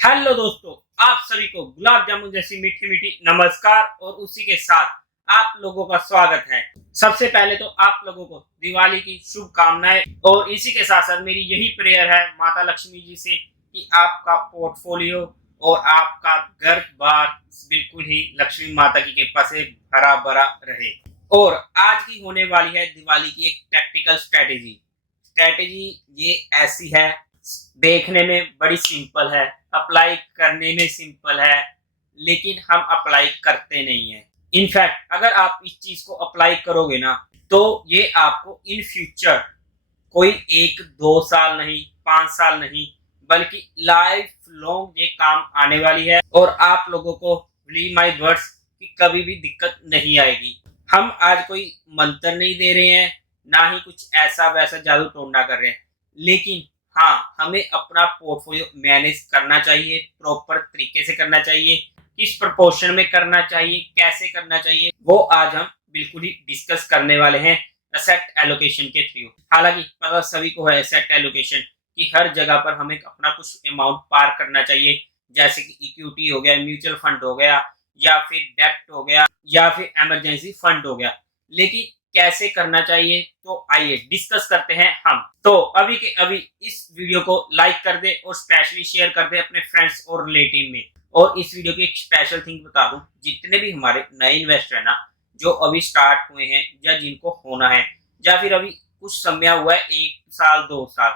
Hello दोस्तों, आप सभी को गुलाब जामुन जैसी मीठी मीठी नमस्कार और उसी के साथ आप लोगों का स्वागत है। सबसे पहले तो आप लोगों को दिवाली की शुभकामनाएं और इसी के साथ साथ मेरी यही प्रेयर है माता लक्ष्मी जी से कि आपका पोर्टफोलियो और आपका घर बार बिल्कुल ही लक्ष्मी माता की कृपा से भरा भरा रहे। और आज की होने वाली है दिवाली की एक टैक्टिकल स्ट्रेटेजी। स्ट्रेटेजी ये ऐसी है, देखने में बड़ी सिंपल है, अप्लाई करने में सिंपल है, लेकिन हम अप्लाई करते नहीं है। इनफैक्ट अगर आप इस चीज को अप्लाई करोगे ना तो ये आपको इन फ्यूचर कोई 1-2 साल नहीं, 5 साल नहीं, बल्कि लाइफ लॉन्ग ये काम आने वाली है। और आप लोगों को बिलीव माई वर्ड्स कि कभी भी दिक्कत नहीं आएगी। हम आज कोई मंत्र नहीं दे रहे हैं, ना ही कुछ ऐसा वैसा जादू टोना कर रहे हैं, लेकिन हाँ, हमें अपना पोर्टफोलियो मैनेज करना चाहिए, प्रॉपर तरीके से करना चाहिए, किस प्रोपोर्शन में करना चाहिए, कैसे करना चाहिए, वो आज हम बिल्कुल ही डिस्कस करने वाले हैं एसेट एलोकेशन के थ्रू। हालांकि पता सभी को है एसेट एलोकेशन कि हर जगह पर हमें अपना कुछ अमाउंट पार करना चाहिए, जैसे कि इक्विटी हो गया, म्यूचुअल फंड हो गया, या फिर डेप्ट हो गया, या फिर इमरजेंसी फंड हो गया। लेकिन कैसे करना चाहिए तो आइए डिस्कस करते हैं हम। तो अभी के अभी इस वीडियो को लाइक कर दे और स्पेशली शेयर कर दे अपने फ्रेंड्स और रिलेटिव में। और इस वीडियो की एक स्पेशल थिंग बता दूं, जितने भी हमारे नए इन्वेस्टर है ना, जो अभी स्टार्ट हुए हैं या जिनको होना है, या फिर अभी कुछ समय हुआ है 1 साल 2 साल,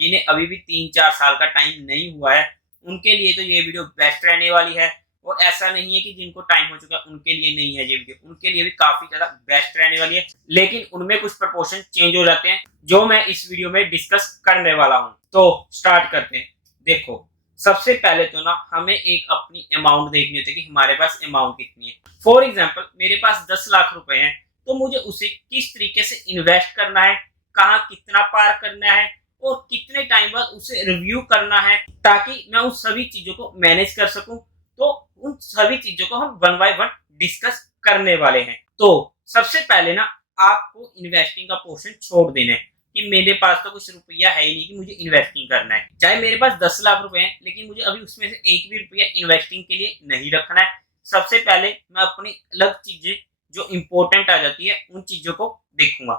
जिन्हें अभी भी 3-4 साल का टाइम नहीं हुआ है, उनके लिए तो ये वीडियो बेस्ट रहने वाली है। और ऐसा नहीं है कि जिनको टाइम हो चुका है उनके लिए नहीं है ये वीडियो, उनके लिए भी काफी ज्यादा बेस्ट रहने वाली है, लेकिन उनमें कुछ प्रपोर्शन चेंज हो जाते हैं जो मैं इस वीडियो में डिस्कस करने वाला हूं। तो स्टार्ट करते हैं। देखो, सबसे पहले तो ना हमें एक अपनी अमाउंट देखनी होती है कि हमारे पास अमाउंट कितनी है। फॉर एग्जाम्पल मेरे पास 10 लाख रुपए हैं, तो मुझे उसे किस तरीके से इन्वेस्ट करना है, कहाँ कितना पार करना है और कितने टाइम बाद उसे रिव्यू करना है, ताकि मैं उन सभी चीजों को मैनेज कर सकूं। तो उन सभी चीजों को हम वन बाय वन डिस्कस करने वाले हैं। तो सबसे पहले ना आपको इन्वेस्टिंग का पोर्शन छोड़ देना है कि मेरे पास तो कुछ रुपया है ही नहीं कि मुझे इन्वेस्टिंग करना है। चाहे मेरे पास 10 लाख रुपए हैं, लेकिन मुझे अभी उसमें से एक भी रुपया इन्वेस्टिंग के लिए नहीं रखना है। सबसे पहले मैं अपनी अलग चीजें जो इंपॉर्टेंट आ जाती है उन चीजों को देखूंगा।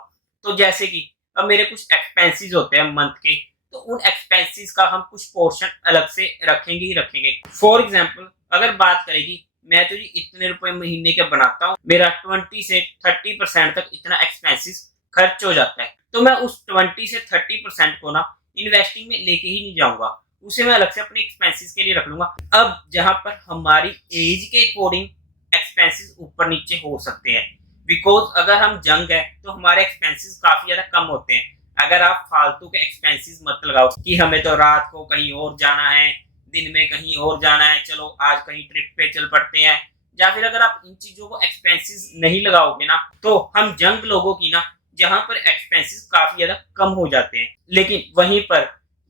तो जैसे कि अब मेरे कुछ एक्सपेंसेस होते हैं मंथ के, तो उन एक्सपेंसेस का हम कुछ पोर्शन अलग से रखेंगे ही रखेंगे। फॉर एग्जाम्पल अगर बात करेगी, मैं तो जी इतने रुपए महीने के बनाता हूँ, मेरा 20 से 30% तक इतना एक्सपेंसेस खर्च हो जाता है, तो मैं उस 20 से 30% को ना इन्वेस्टिंग में लेके ही नहीं जाऊंगा, उसे मैं अलग से अपने एक्सपेंसेस के लिए रख लूंगा। अब जहां पर हमारी एज के अकॉर्डिंग एक्सपेंसेस ऊपर नीचे हो सकते हैं, बिकॉज अगर हम जंग है तो हमारे एक्सपेंसेस काफी ज्यादा कम होते हैं। अगर आप फालतू के एक्सपेंसेस मत लगाओ कि हमें तो रात को कहीं और जाना है, दिन में कहीं और जाना है, चलो आज कहीं ट्रिप पे चल पड़ते हैं, या फिर अगर आप इन चीजों को एक्सपेंसेस नहीं लगाओगे ना, तो हम जंग लोगों की ना, जहां पर एक्सपेंसेस काफी ज्यादा कम हो जाते हैं, लेकिन वहीं पर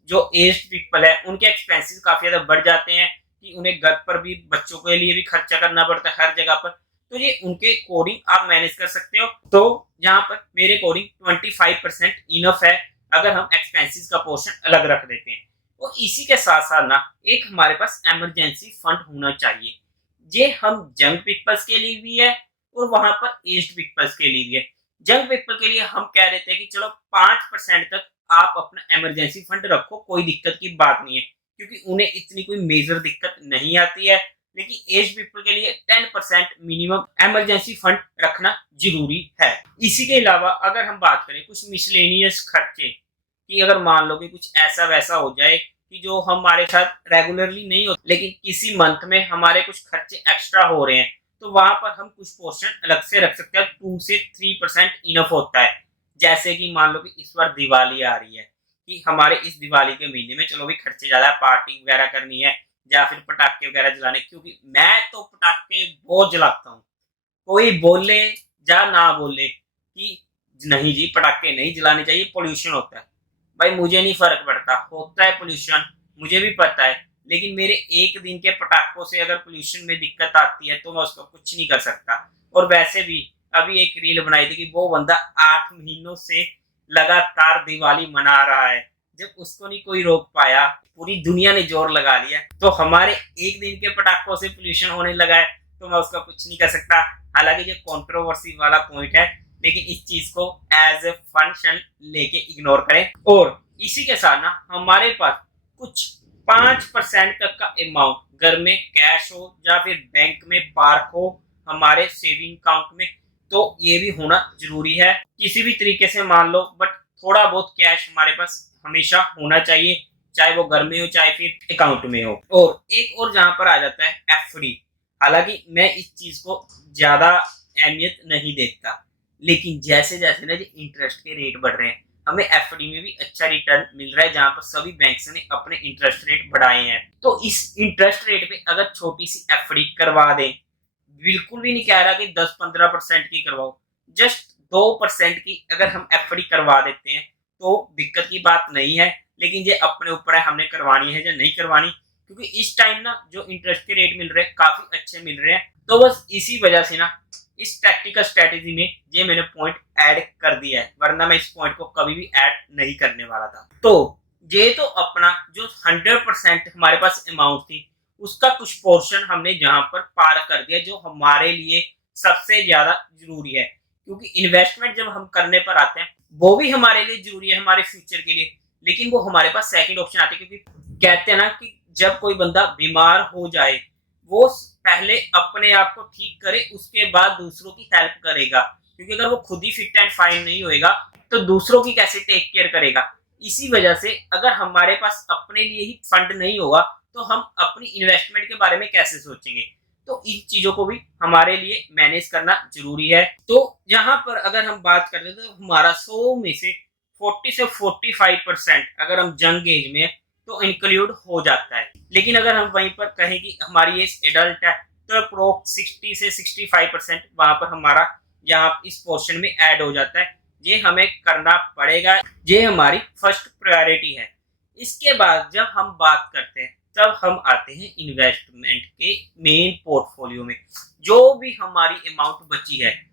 जो एज्ड पीपल है उनके एक्सपेंसेस काफी ज्यादा बढ़ जाते हैं कि उन्हें घर पर भी, बच्चों के लिए भी खर्चा करना पड़ता है हर जगह पर। तो ये उनके अकॉर्डिंग आप मैनेज कर सकते हो। तो यहाँ पर मेरे अकॉर्डिंग 25% इनफ है अगर हम एक्सपेंसेस का पोर्शन अलग रख देते हैं। और इसी के साथ साथ ना एक हमारे पास इमरजेंसी फंड होना चाहिए। ये हम यंग पीपल्स के लिए भी है और वहां पर एज्ड पीपल्स के लिए भी है। यंग पीपल के लिए हम कह देते हैं कि चलो 5% तक आप अपना इमरजेंसी फंड रखो, कोई दिक्कत की बात नहीं है, क्योंकि उन्हें इतनी कोई मेजर दिक्कत नहीं आती है। लेकिन एज पीपल के लिए 10% मिनिमम इमरजेंसी फंड रखना जरूरी है। इसी के अलावा अगर हम बात करें कुछ मिसलेनियस खर्चे, कि अगर मान लो कि कुछ ऐसा वैसा हो जाए कि जो हमारे साथ रेगुलरली नहीं होते, लेकिन किसी मंथ में हमारे कुछ खर्चे एक्स्ट्रा हो रहे हैं, तो वहां पर हम कुछ पोर्शन अलग से रख सकते हैं। 2 से 3% इनफ होता है। जैसे कि मान लो कि इस बार दिवाली आ रही है, कि हमारे इस दिवाली के महीने में चलो भी खर्चे ज्यादा है, पार्टी वगैरह करनी है या फिर पटाखे वगैरह जलाने, क्योंकि मैं तो पटाखे बहुत जलाता हूँ। कोई बोले या ना बोले कि नहीं जी पटाखे नहीं जलाने चाहिए, पोल्यूशन होता है, भाई मुझे नहीं फर्क पड़ता, होता है पोल्यूशन, मुझे भी पता है, लेकिन मेरे एक दिन के पटाखों से अगर पोल्यूशन में दिक्कत आती है तो मैं उसको कुछ नहीं कर सकता। और वैसे भी अभी एक रील बनाई थी कि वो बंदा 8 महीनों से लगातार दिवाली मना रहा है, जब उसको नहीं कोई रोक पाया, पूरी दुनिया ने जोर लगा लिया, तो हमारे एक दिन के पटाखों से पोल्यूशन होने लगा है, तो मैं उसका कुछ नहीं कर सकता। हालांकि ये कंट्रोवर्सी वाला पॉइंट है, लेकिन इस चीज को एज ए फंक्शन लेके इग्नोर करें। और इसी के साथ ना हमारे पास कुछ 5% तक का अमाउंट घर में कैश हो या फिर बैंक में पार्क हो, हमारे सेविंग अकाउंट में, तो ये भी होना जरूरी है किसी भी तरीके से मान लो, बट थोड़ा बहुत कैश हमारे पास हमेशा होना चाहिए, चाहे वो घर में हो चाहे फिर अकाउंट में हो। और एक और जहां पर आ जाता है एफडी। हालांकि मैं इस चीज को ज्यादा अहमियत नहीं देखता, लेकिन जैसे जैसे ना इंटरेस्ट के रेट बढ़ रहे हैं, हमें एफडी में भी अच्छा रिटर्न मिल रहा है, जहां पर सभी बैंक्स ने अपने इंटरेस्ट रेट बढ़ाए हैं। तो इस इंटरेस्ट रेट पे अगर छोटी सी एफडी करवा दें, बिल्कुल भी नहीं कह रहा कि 10-15% की करवाओ, जस्ट 2% की अगर हम एफडी करवा देते हैं तो दिक्कत की बात नहीं है। लेकिन ये अपने ऊपर है, हमने करवानी है या नहीं करवानी, क्योंकि इस टाइम ना जो इंटरेस्ट के रेट मिल रहे हैं काफी अच्छे मिल रहे हैं। तो बस इसी वजह से ना इस टैक्टिकल स्ट्रेटेजी में ये मैंने पॉइंट ऐड कर दिया है, वरना मैं इस पॉइंट को कभी भी ऐड नहीं करने वाला था। तो ये तो अपना जो 100% हमारे पास अमाउंट थी, उसका कुछ पोर्शन हमने जहां पर पार कर दिया, जो हमारे लिए सबसे ज्यादा जरूरी है। क्योंकि इन्वेस्टमेंट जब हम करने पर आते हैं, वो भी हमारे लिए जरूरी है, हमारे फ्यूचर के लिए, लेकिन वो हमारे पास सेकंड ऑप्शन आती है। क्योंकि कहते हैं ना कि जब कोई बंदा बीमार हो जाए, वो पहले अपने आप को ठीक करे, उसके बाद दूसरों की हेल्प करेगा। क्योंकि अगर वो खुद ही फिट एंड फाइन नहीं होएगा, तो दूसरों की कैसे टेक केयर करेगा। इसी वजह से अगर हमारे पास अपने लिए ही फंड नहीं होगा, तो हम अपनी इन्वेस्टमेंट के बारे में कैसे सोचेंगे। तो इन चीजों को भी हमारे लिए मैनेज करना जरूरी है। तो यहाँ पर अगर हम बात करते हैं, तो हमारा 100 में से 40 से 45% अगर हम यंग एज में तो इंक्लूड हो जाता है। लेकिन अगर हम वहीं पर कहें कि हमारी एज एडल्ट है, तो अप्रोक्स 60 से 65% वहां पर हमारा यहाँ इस पोर्शन में ऐड हो जाता है। ये हमें करना पड़ेगा, ये हमारी फर्स्ट प्रायोरिटी है। इसके बाद जब हम बात करते हैं, तब हम आते हैं इन्वेस्टमेंट के मेन पोर्टफोलियो में। जो भी हमारी अमाउंट बची है,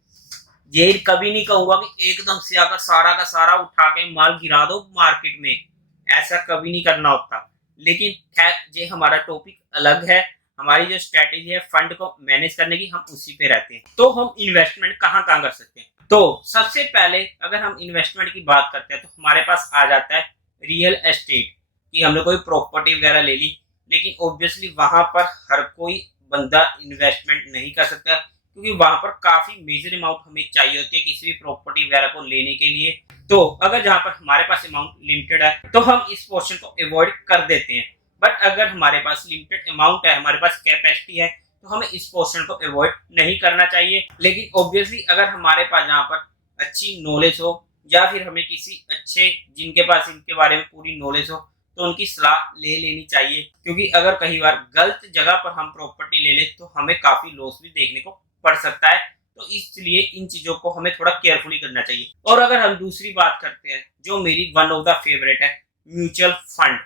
ये कभी नहीं कहूंगा कि एकदम से आकर सारा का सारा उठा के माल गिरा दो मार्केट में, ऐसा कभी नहीं करना होता। लेकिन खैर ये हमारा टॉपिक अलग है, हमारी जो स्ट्रेटेजी है फंड को मैनेज करने की, हम उसी पे रहते हैं। तो हम इन्वेस्टमेंट कहाँ कहाँ कर सकते हैं। तो सबसे पहले अगर हम इन्वेस्टमेंट की बात करते हैं, तो हमारे पास आ जाता है रियल एस्टेट, कि हमने कोई प्रॉपर्टी वगैरह ले ली। लेकिन ऑब्वियसली वहां पर हर कोई बंदा इन्वेस्टमेंट नहीं कर सकता, क्योंकि वहां पर काफी मेजर अमाउंट हमें चाहिए होती है किसी भी प्रॉपर्टी वगैरह को लेने के लिए। तो अगर जहां पर हमारे पास अमाउंट लिमिटेड है, तो हम इस पोर्शन को अवॉइड कर देते हैं। बट अगर हमारे पास लिमिटेड अमाउंट है, हमारे पास कैपेसिटी है, तो हमें इस पोर्शन को अवॉइड नहीं करना चाहिए। लेकिन ऑब्वियसली अगर हमारे पास जहाँ पर अच्छी नॉलेज हो, या फिर हमें किसी अच्छे जिनके पास इनके बारे में पूरी नॉलेज हो, तो उनकी सलाह ले लेनी चाहिए। क्योंकि अगर कई बार गलत जगह पर हम प्रॉपर्टी ले ले, तो हमें काफी लॉस भी देखने को पड़ सकता है। तो इसलिए इन चीजों को हमें थोड़ा केयरफुली करना चाहिए। और अगर हम दूसरी बात करते हैं, जो मेरी वन ऑफ द फेवरेट है, म्यूचुअल फंड,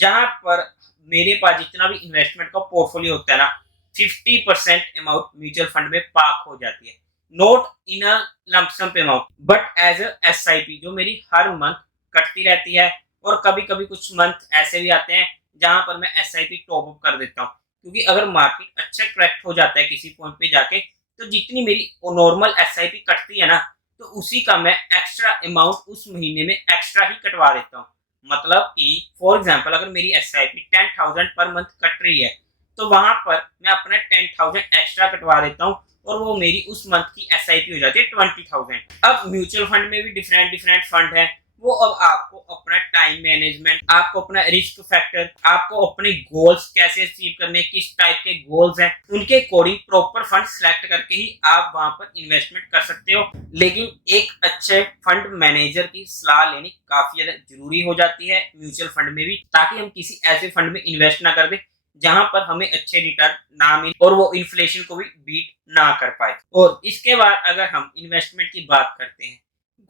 जहां पर मेरे पास जितना भी इन्वेस्टमेंट का पोर्टफोलियो होता है ना, 50% अमाउंट म्यूचुअल फंड में पार्क हो जाती है। Not in a lump sum amount, but as a SIP, जो मेरी हर मंथ कटती रहती है। और कभी कभी कुछ मंथ ऐसे भी आते हैं जहां पर मैं एसआईपी टॉप अप कर देता हूँ। क्योंकि अगर मार्केट अच्छा करेक्ट हो जाता है किसी पॉइंट पे जाके, तो जितनी मेरी नॉर्मल एसआईपी कटती है ना, तो उसी का मैं एक्स्ट्रा अमाउंट उस महीने में एक्स्ट्रा ही कटवा देता हूँ। मतलब कि फॉर एग्जांपल अगर मेरी एसआईपी 10,000 पर मंथ कट रही है, तो वहां पर मैं अपना 10,000 एक्स्ट्रा कटवा देता हूँ, और वो मेरी उस मंथ की एसआईपी हो जाती है 20,000। अब म्यूचुअल फंड में भी डिफरेंट डिफरेंट फंड है। वो अब आपको अपना टाइम मैनेजमेंट, आपको अपना रिस्क फैक्टर, आपको अपने गोल्स कैसे अचीव करने, किस टाइप के गोल्स हैं, उनके अकॉर्डिंग प्रॉपर फंड सिलेक्ट करके ही आप वहां पर इन्वेस्टमेंट कर सकते हो। लेकिन एक अच्छे फंड मैनेजर की सलाह लेनी काफी ज्यादा जरूरी हो जाती है म्यूचुअल फंड में भी, ताकि हम किसी ऐसे फंड में इन्वेस्ट ना कर दे जहां पर हमें अच्छे रिटर्न ना मिले और वो इन्फ्लेशन को भी बीट ना कर पाए। और इसके बाद अगर हम इन्वेस्टमेंट की बात करते हैं,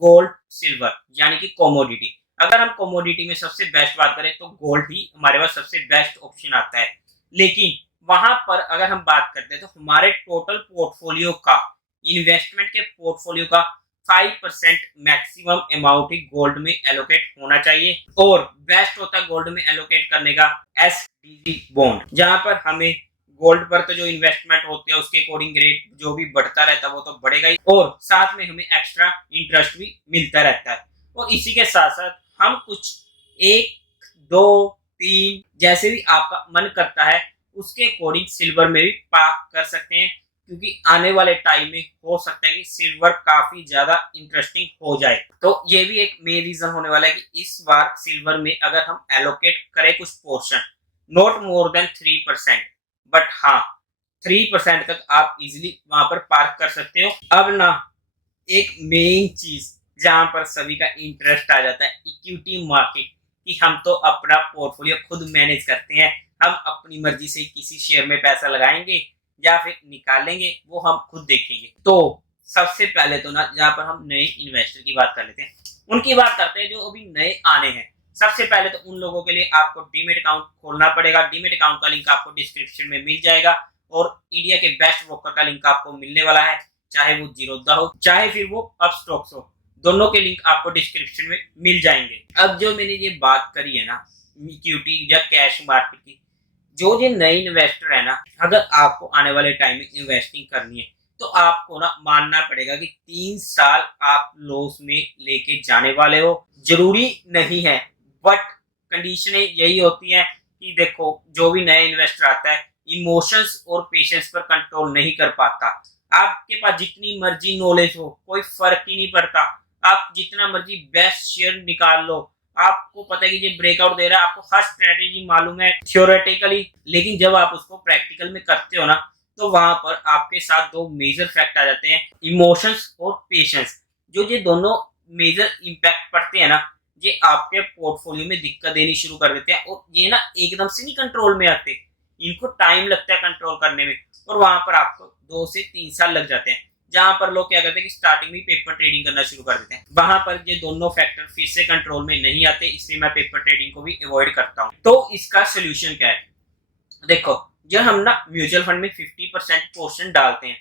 गोल्ड सिल्वर यानी कि कमोडिटी। अगर हम कमोडिटी में सबसे बेस्ट बात करें, तो गोल्ड ही हमारे पास सबसे बेस्ट ऑप्शन आता है। लेकिन वहां पर अगर हम बात करते हैं, तो हमारे टोटल पोर्टफोलियो का, इन्वेस्टमेंट के पोर्टफोलियो का 5% मैक्सिमम अमाउंट ही गोल्ड में एलोकेट होना चाहिए। और बेस्ट होता है गोल्ड में एलोकेट करने का SDG बॉन्ड, जहां पर हमें गोल्ड पर तो जो इन्वेस्टमेंट होते हैं उसके अकॉर्डिंग रेट जो भी बढ़ता रहता है वो तो बढ़ेगा ही, और साथ में हमें एक्स्ट्रा इंटरेस्ट भी मिलता रहता है। और इसी के साथ साथ हम कुछ 1, 2, 3 जैसे भी आपका मन करता है उसके अकॉर्डिंग सिल्वर में भी पार्क कर सकते हैं, क्योंकि आने वाले टाइम में हो सकता है कि सिल्वर काफी ज्यादा इंटरेस्टिंग हो जाए। तो ये भी एक मेन रीजन होने वाला है कि इस बार सिल्वर में अगर हम एलोकेट करें कुछ portion, not more than 3%, but हाँ 3% तक आप इजिली वहां पर पार्क कर सकते हो। अब ना एक मेन चीज जहां पर सभी का इंटरेस्ट आ जाता है, इक्विटी मार्केट, कि हम तो अपना पोर्टफोलियो खुद मैनेज करते हैं, हम अपनी मर्जी से किसी शेयर में पैसा लगाएंगे या फिर निकालेंगे वो हम खुद देखेंगे। तो सबसे पहले तो ना जहां पर हम नए इन्वेस्टर की बात कर लेते हैं, उनकी बात करते हैं जो अभी नए आने हैं। सबसे पहले तो उन लोगों के लिए आपको डीमेट अकाउंट खोलना पड़ेगा। डीमेट अकाउंट का लिंक आपको डिस्क्रिप्शन में मिल जाएगा, और इंडिया के बेस्ट ब्रोकर का लिंक आपको मिलने वाला है, चाहे वो जीरोधा हो चाहे फिर वो अपस्टॉक्स हो, दोनों के लिंक आपको डिस्क्रिप्शन में मिल जाएंगे। अब जो मैंने ये बात करी है ना इक्विटी या कैश मार्केट की, जो ये नए इन्वेस्टर है ना, अगर आपको आने वाले टाइम में इन्वेस्टिंग करनी है तो आपको ना मानना पड़ेगा कि 3 साल आप लॉस में लेके जाने वाले हो। जरूरी नहीं है, बट कंडीशनें यही होती हैं कि देखो जो भी नया इन्वेस्टर आता है इमोशंस और पेशेंस पर कंट्रोल नहीं कर पाता। आपके पास जितनी मर्जी नॉलेज हो कोई फर्क ही नहीं पड़ता, आप जितना मर्जी बेस्ट शेयर निकाल लो, आपको पता है कि ये ब्रेकआउट दे रहा है, आपको हर स्ट्रेटेजी मालूम है थियोरेटिकली, लेकिन जब आप उसको प्रैक्टिकल में करते हो ना तो वहां पर आपके साथ दो मेजर फैक्ट आ जाते हैं, इमोशंस और पेशेंस। जो ये दोनों मेजर इंपैक्ट पड़ते हैं ना, ये आपके पोर्टफोलियो में दिक्कत देनी शुरू कर देते हैं, और ये ना एकदम से नहीं कंट्रोल में आते, इनको टाइम लगता है कंट्रोल करने में, और वहां पर आपको 2 से 3 साल लग जाते हैं। जहां पर लोग क्या करते हैं कि स्टार्टिंग में पेपर ट्रेडिंग करना शुरू कर देते हैं, वहां पर ये दोनों फैक्टर फिर से कंट्रोल में नहीं आते, इसलिए मैं पेपर ट्रेडिंग को भी अवॉइड करता हूं। तो इसका सोल्यूशन क्या है, देखो जब हम ना म्यूचुअल फंड में 50% पोर्शन डालते हैं,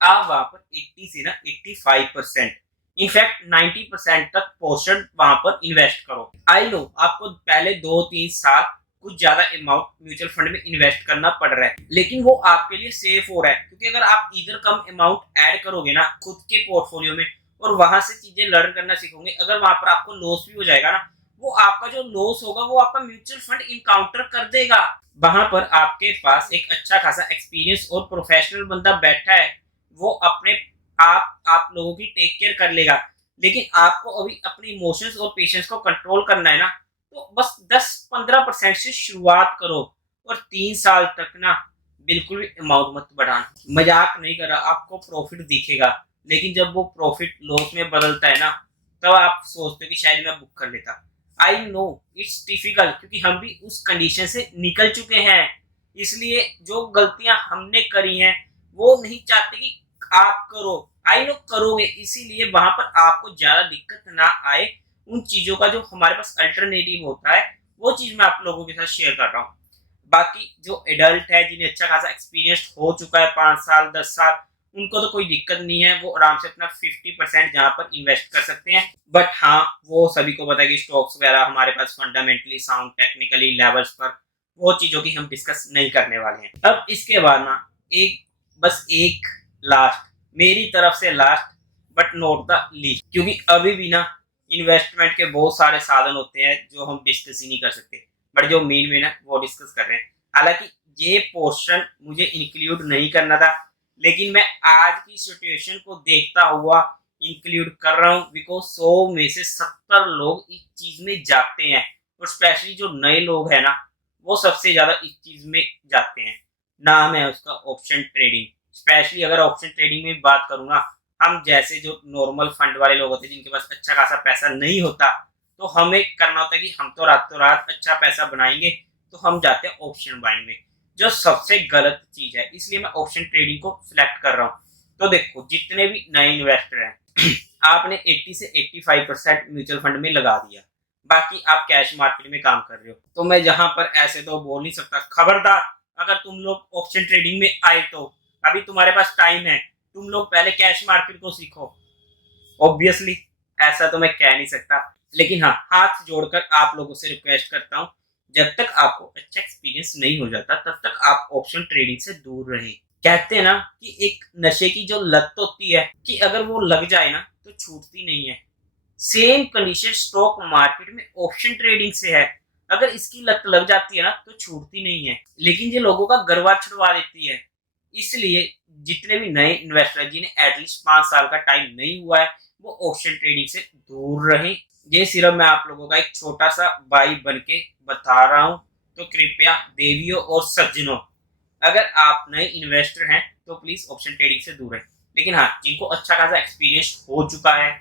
आप वहां पर 80 से ना 85%, इनफैक्ट 90% तक पोर्शन वहां पर इन्वेस्ट करो। आई नो आपको पहले 2-3 साल कुछ ज्यादा अमाउंट म्यूचुअल फंड में इन्वेस्ट करना पड़ रहा है, लेकिन वो आपके लिए सेफ हो रहा है, क्योंकि अगर आप इधर कम अमाउंट ऐड करोगे ना खुद के पोर्टफोलियो में और वहां से चीजें लर्न करना सीखोगे, अगर वहां पर आपको लॉस भी हो जाएगा ना, वो आपका जो लॉस होगा वो आपका म्यूचुअल फंड इनकाउंटर कर देगा। वहां पर आपके पास एक अच्छा खासा एक्सपीरियंस और प्रोफेशनल बंदा बैठा है, वो अपने आप लोगों की टेक केयर कर लेगा। लेकिन आपको अभी अपने इमोशंस और पेशेंस को कंट्रोल करना है ना, तो बस 10-15% से शुरुआत करो, और 3 साल तक ना बिल्कुल भी अमाउंट मत बढ़ाना। मजाक नहीं कर रहा, आपको प्रॉफिट दिखेगा, लेकिन जब वो प्रॉफिट लॉस में बदलता है ना, तब आप सोचते हो कि शायद मैं बुक कर लेता। आई नो इट्स डिफिकल्ट, क्योंकि हम भी उस कंडीशन से निकल चुके हैं, इसलिए जो गलतियां हमने करी हैं वो नहीं चाहते कि आप करो। आई नो करोगे, इसीलिए वहां पर आपको ज्यादा दिक्कत ना आए। उन चीजों का जो हमारे पास अल्टरनेटिव होता है वो चीज मैं आप लोगों के साथ शेयर कर रहा हूँ। बाकी जो एडल्ट है जिन्हें अच्छा खासा एक्सपीरियंस हो चुका है 5 साल 10 साल, उनको तो कोई दिक्कत नहीं है, वो आराम से अपना 50% जहां पर इन्वेस्ट कर सकते हैं। बट हाँ वो सभी को पता है कि स्टॉक्स वगैरह हमारे पास फंडामेंटली साउंड टेक्निकली लेवल्स पर वो चीजों की हम डिस्कस नहीं करने वाले हैं। अब इसके बाद ना एक लास्ट मेरी तरफ से last but not the least, क्योंकि अभी भी ना इन्वेस्टमेंट के बहुत सारे साधन होते हैं जो हम डिस्कस ही नहीं कर सकते, बट जो मेन है वो डिस्कस कर रहे हैं। हालांकि ये पोर्शन मुझे इंक्लूड नहीं करना था, लेकिन मैं आज की सिचुएशन को देखता हुआ इंक्लूड कर रहा हूँ, बिकॉज 100 में से 70 लोग इस चीज में जाते हैं, और स्पेशली जो नए लोग हैं ना वो सबसे ज्यादा इस चीज में जाते हैं। नाम है उसका ऑप्शन ट्रेडिंग। स्पेशली अगर ऑप्शन ट्रेडिंग में बात करूंगा, हम जैसे जो नॉर्मल फंड वाले लोग होते हैं जिनके पास अच्छा खासा पैसा नहीं होता, तो हमें करना होता है कि हम तो रातों रात अच्छा पैसा बनाएंगे, तो हम जाते हैं ऑप्शन बाइंग में, जो सबसे गलत चीज है। इसलिए मैं ऑप्शन ट्रेडिंग को सिलेक्ट कर रहा हूँ। तो देखो जितने भी नए इन्वेस्टर हैं आपने 80 से 85% म्यूचुअल फंड में लगा दिया, बाकी आप कैश मार्केट में काम कर रहे हो, तो मैं यहाँ पर ऐसे तो बोल नहीं सकता। खबरदार अगर तुम लोग ऑप्शन ट्रेडिंग में आए तो अभी तुम्हारे पास टाइम है, तुम लोग पहले कैश मार्केट को सीखो। ऑब्वियसली ऐसा तो मैं कह नहीं सकता, लेकिन हाँ, हाथ जोड़कर आप लोगों से रिक्वेस्ट करता हूँ, जब तक आपको अच्छा एक्सपीरियंस नहीं हो जाता तब तक आप ऑप्शन ट्रेडिंग से दूर रहें। कहते हैं ना कि एक नशे की जो लत होती है कि अगर वो लग जाए ना तो छूटती नहीं है। सेम कंडीशन स्टॉक मार्केट में ऑप्शन ट्रेडिंग से है। अगर इसकी लत लग जाती है ना तो छूटती नहीं है, लेकिन ये लोगों का गरबा छुड़वा देती है। इसलिए जितने भी नए इन्वेस्टर हैं जिन्हें एटलीस्ट 5 साल का टाइम नहीं हुआ है, वो ऑप्शन ट्रेडिंग से दूर रहें। ये सिर्फ मैं आप लोगों का एक छोटा सा भाई बन के बता रहा हूँ। तो कृपया देवियों और सज्जनों, अगर आप नए इन्वेस्टर हैं तो प्लीज ऑप्शन ट्रेडिंग से दूर रहें। लेकिन हाँ, जिनको अच्छा खासा एक्सपीरियंस हो चुका है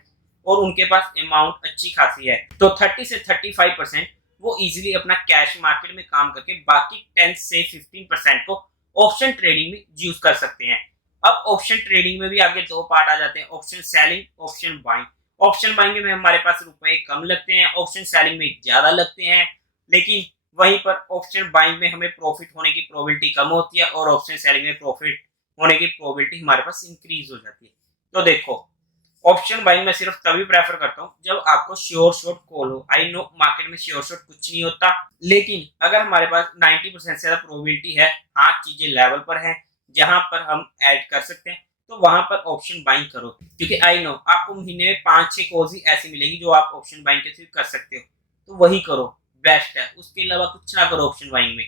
और उनके पास अमाउंट अच्छी खासी है, तो 30 से 35% वो इजीली अपना कैश मार्केट में काम करके बाकी 10 से 15% को ऑप्शन ट्रेडिंग में यूज कर सकते हैं। अब ऑप्शन ट्रेडिंग में भी आगे दो पार्ट आ जाते हैं, option selling, option buying. Option buying में हमारे पास रुपए कम लगते हैं, ऑप्शन सेलिंग में ज्यादा लगते हैं, लेकिन वहीं पर ऑप्शन बाइंग में हमें प्रॉफिट होने की प्रोबेबिलिटी कम होती है और ऑप्शन सेलिंग में प्रॉफिट होने की प्रोबेबिलिटी हमारे पास इंक्रीज हो जाती है। तो देखो, ऑप्शन बाइंग में सिर्फ तभी प्रेफर करता हूँ जब आपको श्योर शॉट कॉल हो। आई नो मार्केट में श्योर शॉट कुछ नहीं होता, लेकिन अगर हमारे पास 90% से ज्यादा प्रोबेबिलिटी है, हाँ चीजें लेवल पर है जहां पर हम ऐड कर सकते हैं, तो वहां पर ऑप्शन बाइंग करो। क्योंकि आई नो आपको महीने में 5-6 कॉल्स ही ऐसी मिलेगी जो आप ऑप्शन बाइंग के थ्रू कर सकते हो, तो वही करो, बेस्ट है। उसके अलावा कुछ ना करो ऑप्शन बाइंग में,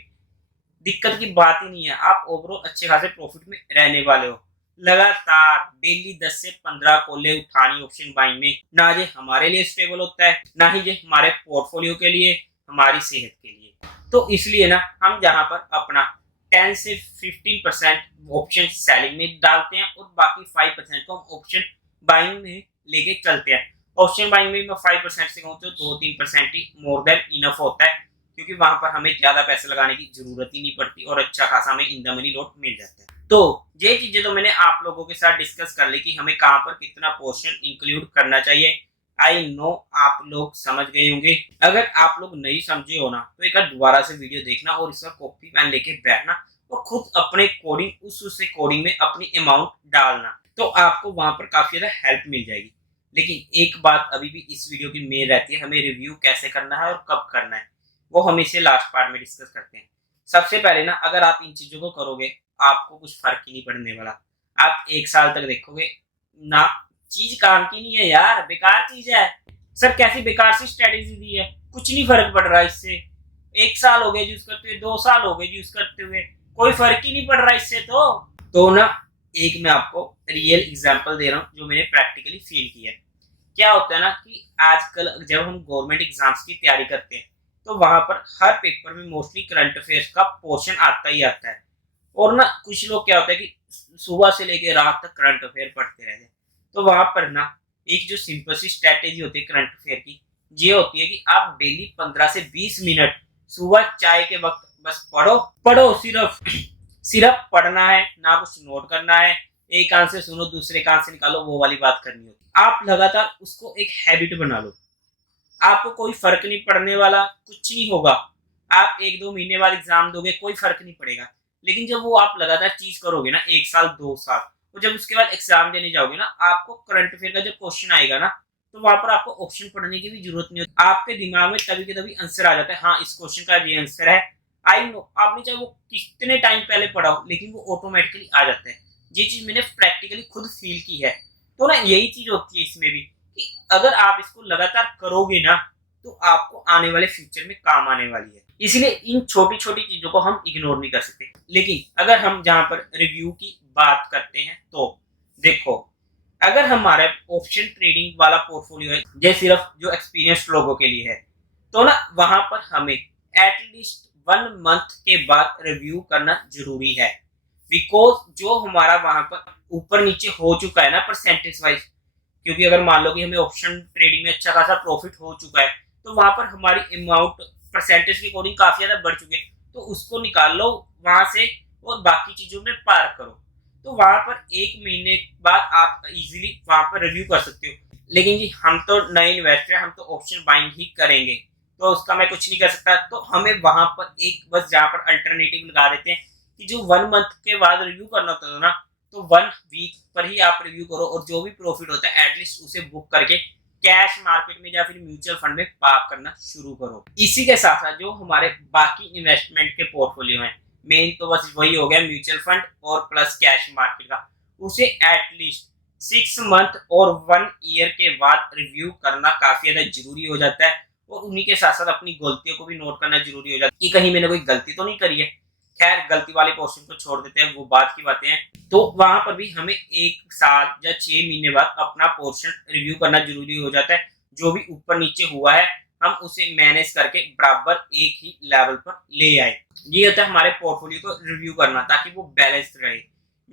दिक्कत की बात ही नहीं है। आप ओवरऑल अच्छे खासे प्रॉफिट में रहने वाले हो। लगातार डेली 10 से 15 कॉलें उठानी ऑप्शन बाइंग में, ना ये हमारे लिए स्टेबल होता है, ना ही ये हमारे पोर्टफोलियो के लिए, हमारी सेहत के लिए। तो इसलिए ना हम जहां पर अपना 10 से 15% ऑप्शन सेलिंग में डालते हैं और बाकी 5% को हम ऑप्शन बाइंग में लेके चलते हैं। ऑप्शन बाइंग में मैं 5% से कहूँ तो 2-3% ही मोर देन इनफ होता है, क्योंकि वहां पर हमें ज्यादा पैसे लगाने की जरूरत ही नहीं पड़ती और अच्छा खासा हमें इन द मनी लॉट मिल जाता है। तो ये चीजें तो मैंने आप लोगों के साथ डिस्कस कर ली कि हमें कहां पर कितना पोर्शन इंक्लूड करना चाहिए। आई नो आप लोग समझ गए होंगे। अगर आप लोग नहीं समझे हो ना तो एक बार दोबारा से वीडियो देखना और इसका कॉपी पेन लेके बैठना और खुद अपने कोडिंग उस कोडिंग में अपनी अमाउंट डालना, तो आपको वहां पर काफी ज्यादा हेल्प मिल जाएगी। लेकिन एक बात अभी भी इस वीडियो की मेन रहती है, हमें रिव्यू कैसे करना है और कब करना है, वो हम इसे लास्ट पार्ट में डिस्कस करते हैं। सबसे पहले ना, अगर आप इन चीजों को करोगे आपको कुछ फर्क ही नहीं पड़ने वाला। आप 1 साल तक देखोगे ना, चीज काम की नहीं है यार, बेकार चीज है। सर कैसी बेकार सी स्ट्रेटेजी दी है, कुछ नहीं फर्क पड़ रहा इससे। 1 साल हो गए यूज करते हुए, 2 साल हो गए यूज करते हुए, कोई फर्क ही नहीं पड़ रहा इससे। तो ना, एक मैं आपको रियल एग्जांपल दे रहा हूँ जो मैंने प्रैक्टिकली फील किया है। क्या होता है ना कि आजकल जब हम गवर्नमेंट एग्जाम्स की तैयारी करते हैं तो वहां पर हर पेपर में मोस्टली करंट अफेयर्स का पोर्शन आता ही आता है। और ना कुछ लोग क्या होता है कि सुबह से लेकर रात तक करंट अफेयर पढ़ते रहते हैं। तो वहां पर ना एक जो सिंपल सी स्ट्रेटेजी होती है करंट अफेयर की, ये होती है कि आप डेली 15 से 20 मिनट सुबह चाय के वक्त बस पढ़ो पढ़ो, सिर्फ पढ़ना है, ना कुछ नोट करना है। एक कान से सुनो, दूसरे कान से निकालो, वो वाली बात करनी होती है। आप लगातार उसको एक हैबिट बना लो, आपको कोई फर्क नहीं पड़ने वाला, कुछ नहीं होगा। आप 1-2 महीने बाद एग्जाम दोगे, कोई फर्क नहीं पड़ेगा। लेकिन जब वो आप लगातार चीज करोगे ना 1 साल 2 साल, और जब उसके बाद एग्जाम देने जाओगे ना, आपको करंट अफेयर का जब क्वेश्चन आएगा ना, तो वहां पर आपको ऑप्शन पढ़ने की भी जरूरत नहीं होती। आपके दिमाग में तभी के तभी आंसर आ जाता है, हाँ इस क्वेश्चन का ये आंसर है। आई नो आपने चाहे वो कितने टाइम पहले पढ़ा हो, लेकिन वो ऑटोमेटिकली आ जाता है। ये चीज मैंने प्रैक्टिकली खुद फील की है। तो ना यही चीज होती है इसमें भी, कि अगर आप इसको लगातार करोगे ना तो आपको आने वाले फ्यूचर में काम आने वाली है। इसलिए इन छोटी छोटी चीजों को हम इग्नोर नहीं कर सकते। लेकिन अगर हम जहां पर रिव्यू की बात करते हैं तो देखो, अगर हमारा ऑप्शन ट्रेडिंग वाला पोर्टफोलियो है जो सिर्फ जो एक्सपीरियंस लोगों के लिए है, तो ना वहां पर हमें एटलीस्ट 1 मंथ के बाद रिव्यू करना जरूरी है। बिकॉज जो हमारा वहां पर ऊपर नीचे हो चुका है ना परसेंटेज वाइज, क्योंकि अगर मान लो कि हमें ऑप्शन ट्रेडिंग में अच्छा खासा प्रॉफिट हो चुका है, तो वहां पर हमारी अमाउंट परसेंटेज के अकॉर्डिंग काफी ज्यादा बढ़ चुके हैं, तो उसको निकाल लो वहां से और बाकी चीजों में पार करो। तो वहां पर 1 महीने बाद आप इजीली वहां पर रिव्यू कर सकते हो। लेकिन जी हम तो नए इन्वेस्टर हैं, हम तो ऑप्शन बाइंग ही करेंगे, तो उसका मैं कुछ नहीं कर सकता। तो हमें वहां पर एक बस जहां पर अल्टरनेटिव लगा देते हैं कि जो 1 मंथ के बाद रिव्यू करना होता है ना, तो 1 वीक पर ही आप रिव्यू करो और जो भी प्रॉफिट होता है एटलीस्ट उसे बुक करके कैश मार्केट में या फिर म्यूचुअल फंड में पार्क करना शुरू करो। इसी के साथ साथ जो हमारे बाकी इन्वेस्टमेंट के पोर्टफोलियो हैं, मेन तो बस वही हो गया म्यूचुअल फंड और प्लस कैश मार्केट का, उसे एटलीस्ट 6 मंथ और 1 ईयर के बाद रिव्यू करना काफी ज्यादा जरूरी हो जाता है। और उन्हीं के साथ साथ अपनी गलतियों को भी नोट करना जरूरी हो जाता है कि कहीं मैंने कोई गलती तो नहीं करी है। खैर गलती वाले पोर्शन को छोड़ देते हैं, वो बात की बातें हैं। तो वहां पर भी हमें 1 साल या 6 महीने बाद अपना पोर्शन रिव्यू करना जरूरी हो जाता है। जो भी ऊपर नीचे हुआ है हम उसे मैनेज करके बराबर एक ही लेवल पर ले आए। ये होता है हमारे पोर्टफोलियो को रिव्यू करना ताकि वो बैलेंस्ड रहे।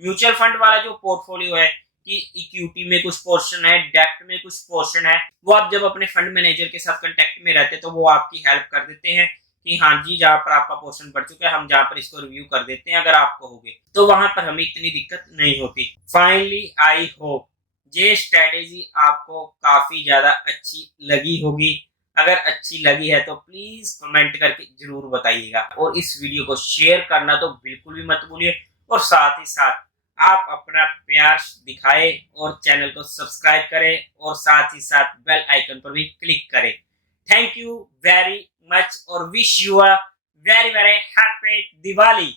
म्यूचुअल फंड वाला जो पोर्टफोलियो है कि इक्विटी में कुछ पोर्शन है, डेब्ट में कुछ पोर्शन है, वो आप जब अपने फंड मैनेजर के साथ कांटेक्ट में रहते हैं तो वो आपकी हेल्प कर देते हैं कि हाँ जी जहाँ पर आपका पोर्शन बढ़ चुका है हम जहाँ पर इसको रिव्यू कर देते हैं, अगर आपको हो गए तो वहां पर हमें इतनी दिक्कत नहीं होती। फाइनली आई होप ये स्ट्रेटेजी आपको काफी ज्यादा अच्छी लगी होगी। अगर अच्छी लगी है तो प्लीज कमेंट करके जरूर बताइएगा और इस वीडियो को शेयर करना तो बिल्कुल भी मत भूलिए। और साथ ही साथ आप अपना प्यार दिखाए और चैनल को सब्सक्राइब करें और साथ ही साथ बेल आइकन पर भी क्लिक करें। थैंक यू वेरी मच और wish you a very very happy Diwali.